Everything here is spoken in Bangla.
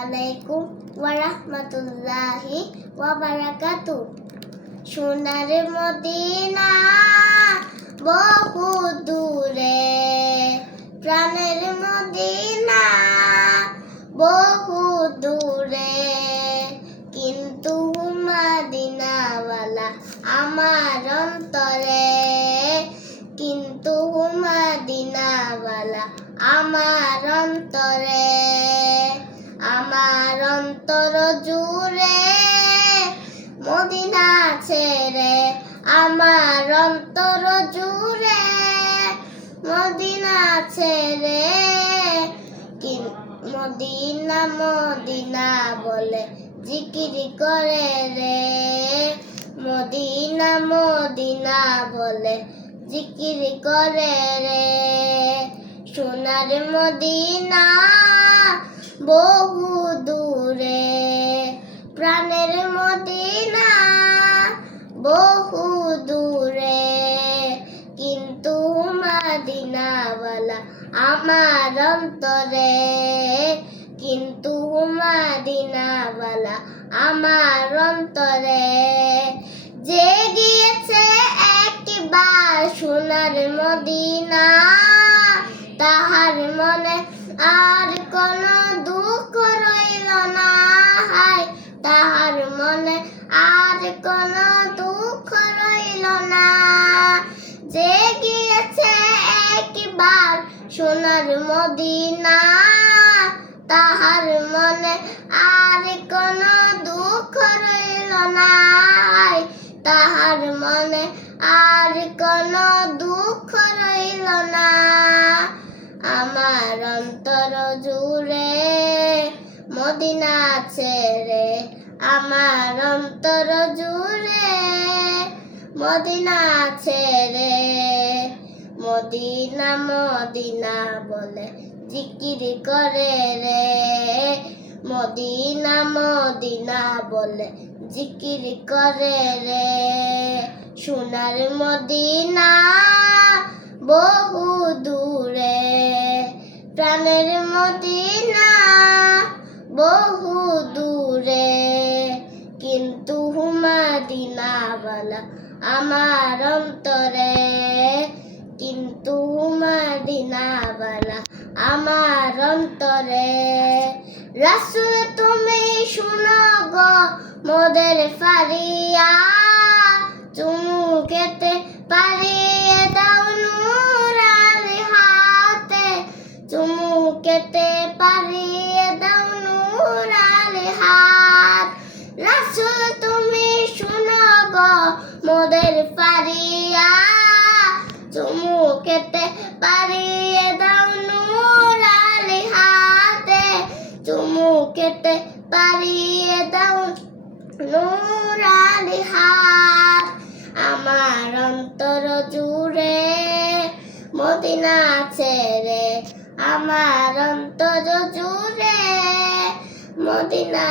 আলাইকুম ওয়া রাহমাতুল্লাহি ওয়া বারাকাতুহু। সোনার মদিনা বহু দূরে, প্রাণের মদিনা বহু দূরে, কিন্তু মদিনাওয়ালা আমার অন্তরে, কিন্তু মদিনাওয়ালা আমার অন্তরে। আমার অন্তর জুড়ে মদিনা ছেড়ে, আমার অন্তর জুড়ে মদিনা ছেড়ে, মদিনা মদিনা বলে জিকির করে রে, মদিনা মদিনা বলে জিকির করে রে। সোনার মদিনা বহু দূরে, প্রাণের মদিনা বহু দূরে, কিন্তু মদিনাওয়ালা আমার অন্তরে, কিন্তু মদিনাওয়ালা আমার অন্তরে। যে গিয়েছে একবার সোনার মদিনা, তাহার মনে আর কোনো দুঃখ রইল না, হায় তাহার মনে আর কোনো দুঃখ রইল না। যে গিয়েছে একবার সোনার মদিনা, তাহার মনে আর কোনো দুঃখ রইল না, হায় তাহার মনে আর কোনো দুঃখ রইল না। আমার অন্তর জুড়ে মদিনা ছেড়ে, আমার অন্তর জুড়ে মদিনা ছেড়ে, মদিনা মদিনা বলে জিকির করে রে, মদিনা মদিনা বলে জিকির করে রে। সোনার মদিনা বহু দূরে, প্রাণের মদিনা বহু দূরে, কিন্তু মদিনাওয়ালা আমার অন্তরে, কিন্তু মদিনাওয়ালা আমার অন্তরে। রাসূল তুমি শুনো গো মোদের ফারিয়া, চুমু খেতে পারিয়ে দাও নূরাল হাতে, চুমু খেতে পারিয়ে দাও নূরাল হাত। রাসূল তুমি শুনো গো মোদের ফারিয়া, চুমু খেতে পারিয়ে দাও নূরাল হাতে, চুমু খেতে পারিয়ে দাও নূরাল হাত। আমার অন্তর জুড়ে মদিনা ছেড়ে, আমার অন্তর জুড়ে মদিনা